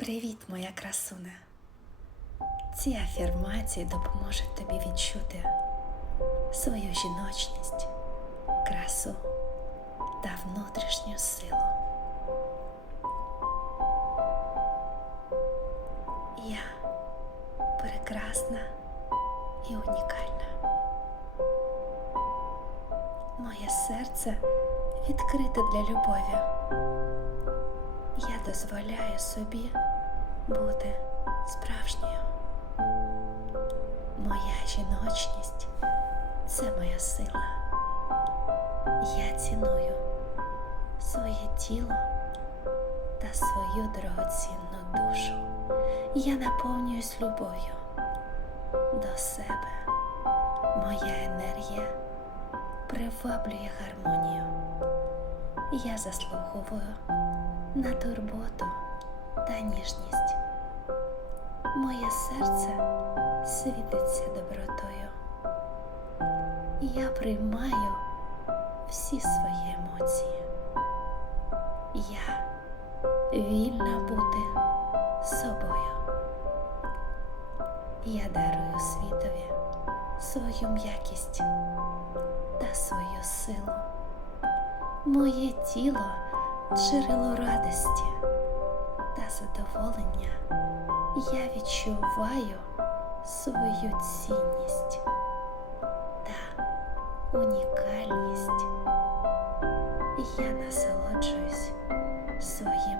Привіт, моя красуне. Ці афірмації допоможуть тобі відчути свою жіночність, красу та внутрішню силу. Я прекрасна і унікальна. Моє серце відкрите для любові. Я дозволяю собі бути справжньою. Моя жіночність це моя сила. Я ціную своє тіло та свою дорогоцінну душу. Я наповнююсь любов'ю до себе. Моя енергія приваблює гармонію. Я заслуговую на турботу та ніжність. Моє серце світиться добротою. Я приймаю всі свої емоції. Я вільна бути собою. Я дарую світові свою м'якість та свою силу. Моє тіло джерело радості та задоволення я відчуваю свою цінність та унікальність. Я насолоджуюсь своїм.